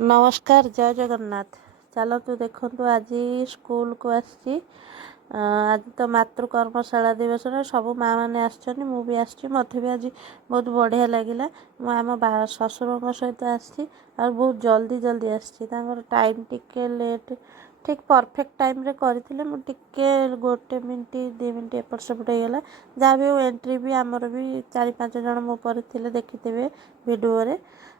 नमस्कार जय जगन्नाथ। चलतु देखु आज स्कूल को आसी आज तो मातृकर्मशाला दिवस सब माँ मैंने आसछन मु भी आसी मत भी आज बहुत बढ़िया लगिला। आम ससुर सहित आसी और बहुत जल्दी जल्दी आसी टाइम टिके लेट ठीक परफेक्ट टाइम रे करथिले टिके गोटे मिनिट 2 मिनिट एपट सेपट होगला जहाँ भी एंट्री भी आमर भी 4-5 जन मो पर थिले देखिथे वीडियो रे।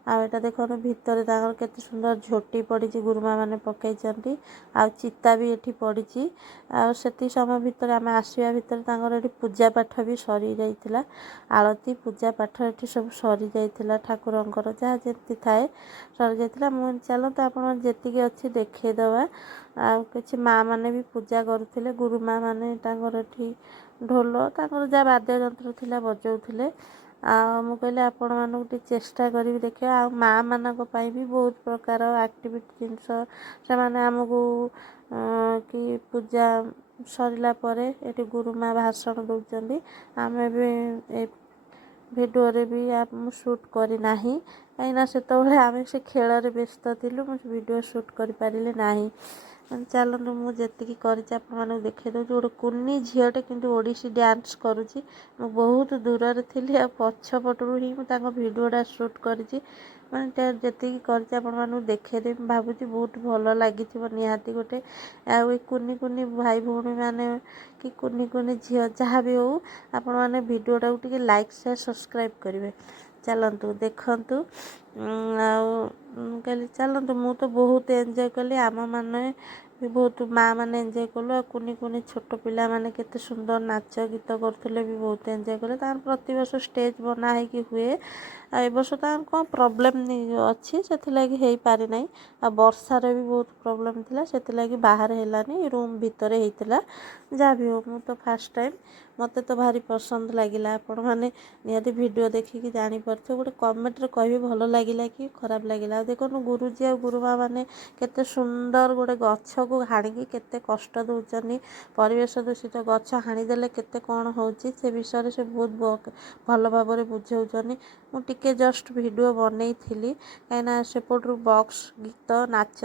आटा देखो भितर केते सुंदर झोटी पड़ी गुरुमा मैंने पकई चिता भी ये पड़ी आती समय भितर आम आसवा भितर ये पूजा पाठ भी सरी जाइथिला। आलती पूजा पाठ ये सब सरी जाइथिला ठाकुरंकर जहाँ जमी थाए सरी जाइथिला। मुझे चलते आपण जी अच्छी देखईदवा कि माँ मैंने भी पूजा करुले गुरुमा मैंने ढोल जहाँ वाद्य यंत्र थिला बजाउथिले। मु कहले आपण मानक चेष्टा करी देखिए आ माँ मानक भी बहुत प्रकार एक्टिविटी जिनस से माने आमको कि पूजा सरला परे ये गुरुमा भाषण दौरान आम भी भिडियो रे भी आप शूट करना कहीं से आम से खेल व्यस्त थिलु वीडियो शूट कर पारे ना। चलतु मुझे कर देखे दूँ गोटे कुनी झीटे कि ओडिसी डांस करुँची बहुत दूर थी पछपटू ही भिडियोटा शूट करी मैंने जी कर देखेदे भावुँ बहुत भल लगी निहाती गोटे कुनी कुनी भाई भौणी मैंने कि कुनी कुनी झील जहाँ भी हो आपण मैंने भिडियोटा टे लाइक शेयर सब्सक्राइब करेंगे। चलतु देखु कहली चलतु मु तो बहुत एंजॉय कली आम मैंने भी बहुत माँ मैंने एंजॉय कलु कुनी कुनी छोट पिला माने केते सुंदर नाच गीत करते भी बहुत एंजॉय कले। प्रति वर्ष स्टेज बना ही हुए ए वर्ष कौन प्रोब्लेम अच्छी से हो पारि ना आ वर्षार भी बहुत प्रोब्लेम थिला से बाहर हैलानी रूम भितर होता जहाँ भी हो। मु तो फास्ट टाइम मते तो भारी पसंद लगिला। आपण मैंने निहाती वीडियो देखिकी जानी पारथि गोटे कमेंट रे कहि भल लगिला कि खराब लगिला। देखो गुरुजी आ गुरुमा मैंने केते सुंदर गोटे गछ को हाणिकी केते कष्ट दौरान परिवेश दूषित गछ हाणीदेले केते कौन होची से विषय से बहुत भल भाव बुझाऊँ। मुझे जस्ट वीडियो बनई थी कहीं सेपटू बॉक्स गीत नाच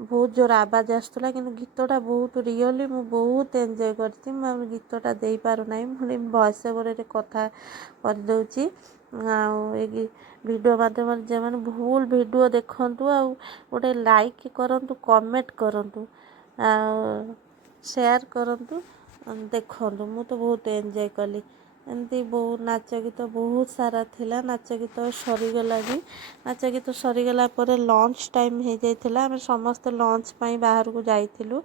बहुत जोर आवाज आसला कि गीतटा बहुत रियली मु बहुत एंजॉय करती गीतटा दे पारना मुझे वॉइस ओवर कथा करदे वीडियो माध्यम जो मैंने भूल वीडियो देखु आ गोटे लाइक करंतु कमेंट करंतु शेयर करंतु देखु मु तो बहुत एंजॉय कली एमती बहुत नाच गीत बहुत सारा थिला नाच गीत सरीगला भी नाच गीत सरीगला पर लंच टाइम हो जाइथिला आम समस्त लंच पाई बाहर को जाइथिलु।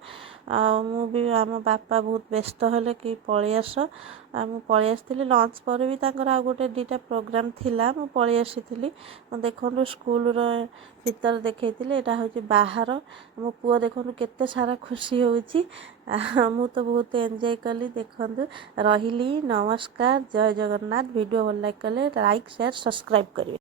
मु भी आम बापा बहुत व्यस्त हेले कि पलि आस मु पलि आसली लंच पर भी आ गोटे 2टा प्रोग्राम थिला मु पलि आसी देखु स्कूल भीतर देखई यहाँ हूँ बाहर मो पुआ देखु केते सारा खुशी होची मु तो बहुत एंजॉय कली। देखु रही नमस्कार जय जगन्नाथ। वीडियो भल लाइक कले लाइक शेयर सब्सक्राइब करेंगे।